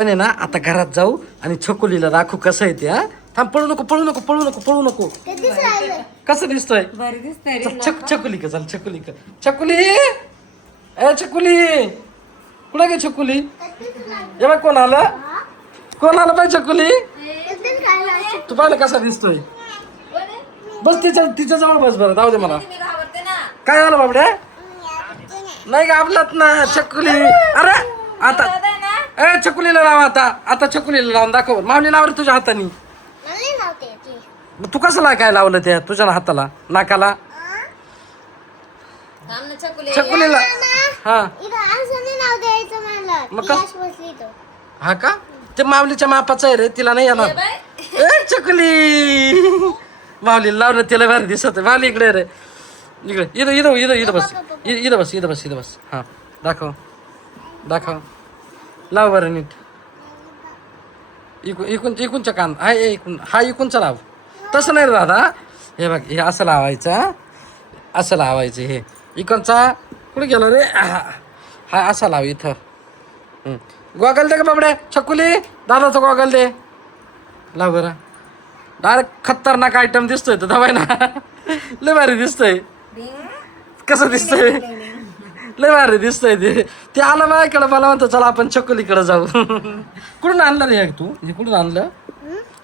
पण आहे ना आता घरात जाऊ आणि छकुलीला दाखवू कसं आहे ते. हा थांब, पळू नको पळू नको पळू नको पळू नको. कसं दिसतोय? भारी दिसतंय रे. छकुली का चल, छकुली का. छकुली ए छकुली कुठे गे छकुली? हे बघ कोण आलं, कोण आलं पाहिजे छकुली. तू पाहिलं कसा दिसतोय? बस तिच्या जवळ बस बरं, जाऊ दे मला. मी घाबरते ना. काय झालं बाबड्या? नाही गाबलात ना छकुली. अरे आता दादा आहे ना. ए छकुलीला लाव आता. आता छकुलीला लावून दाखव. मावली लाव रे तुझ्या हाताने. मग तू कसं काय लावलं त्या तुझ्या हाताला, नाकाला? थांब ना छकुली. छकुलीला हा मग का? हा का? ते माऊलीच्या मापाचं आहे रे, तिला नाही येणार. ये बाय. ए छकुली माऊली लावलं, तिला भारी दिसत आहे. माऊली इकडे रे, इकडे. इथं इथं इथं इथं बस, इथं बस इथं बस इथं बस. हा दाखव दाखव, लाव बरं नीट. इकूनच्या कान हा इकून, हा इकूनचा लाव. तसं नाही रे दादा, हे बघ हे असं लावायचं. असं लावायचं. हे इकडचा कुठे गेलो रे? हा असा लाव इथं. गॉगल दे का बाबड्या? छकुली दादाचा गॉगल दे, लाव बरं. डायरेक्ट खतरनाक आयटम दिसतोय तो, दबाय ना. लय भारी दिसतोय. कसं दिसतोय? लय भारी दिसतोय ते आलं माझ्याकडे, मला म्हणतो चला आपण छकुलीकडे जाऊ. कुठून आणलं रे तू? हे कुठून आणलं?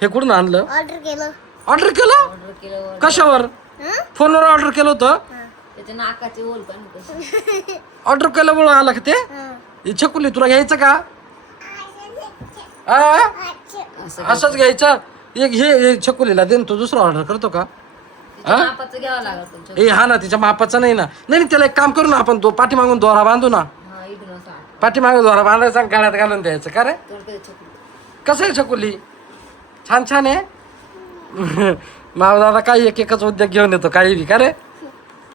हे कुठून आणलं? ऑर्डर केलं. ऑर्डर केलं? ऑर्डर केलं. कशावर? फोनवर ऑर्डर केलं होतं? त्याच्या नाकाची ओल पण कशी. ऑर्डर केल्यामुळे आलं का ते? हे छकुली तुला घ्यायचं का? आ? असंच घ्यायचं. एक हे छकुलीला दे ना, तू दुसरं ऑर्डर करतो का? तिच्या मापाचं घ्यावं लागलं तुमच्या. ए हा ना, तिच्या मापाचा नाही ना. नाही त्याला एक काम करू ना आपण, तो पाठीमागून दोरा बांधू ना. हा इथून असं आठ. पाठीमागून दोरा बांधायचा आणि गाड्यात घालून द्यायचं का रे? करते छकुली. कसं आहे छकुली? छान छान आहे. माव दादा काही एकच उद्योग घेऊन येतो काही बी का रे?